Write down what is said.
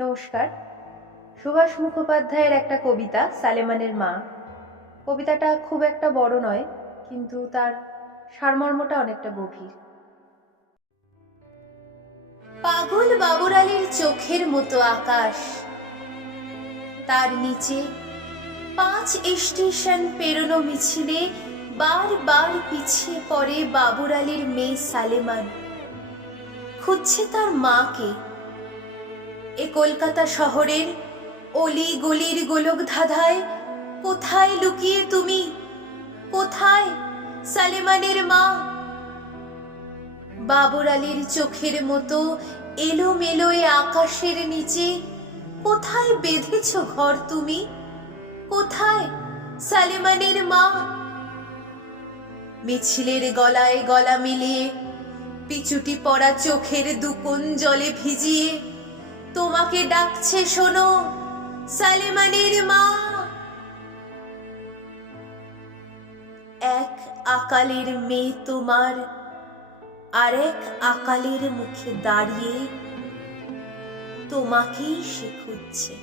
নমস্কার। সুভাষ মুখোপাধ্যায়ের একটা কবিতা সালেমানের মা। কবিতাটা খুব একটা বড় নয়, কিন্তু তার সারমর্মটা অনেকটা গভীর। পাগল বাবর আলীর চোখের মতো আকাশ, তার নিচে 5 স্টেশন পেরোনো মিছিলে বারবার পিছিয়ে পড়ে বাবর আলীর মেয়ে সালেমান। খুঁজছে তার মাকে। এ কলকাতা শহরের অলি গলির গোলক ধাঁধায় কোথায় লুকিয়ে তুমি? কোথায় সালেমানের মা? বাবর আলীর চোখের মতো এলোমেলো এ আকাশের নিচে কোথায় বেঁধেছ ঘর তুমি? কোথায় সালেমানের মা? মিছিলের গলায় গলা মিলিয়ে পিছুটি পড়া চোখের দুকোণ জলে ভিজিয়ে তোমাকে ডাকছে শোনো সালেমানের মা। এক আকালের মেয়ে তোমার আরেক আকালের মুখে দাঁড়িয়ে তোমাকেই সে খুঁজছে।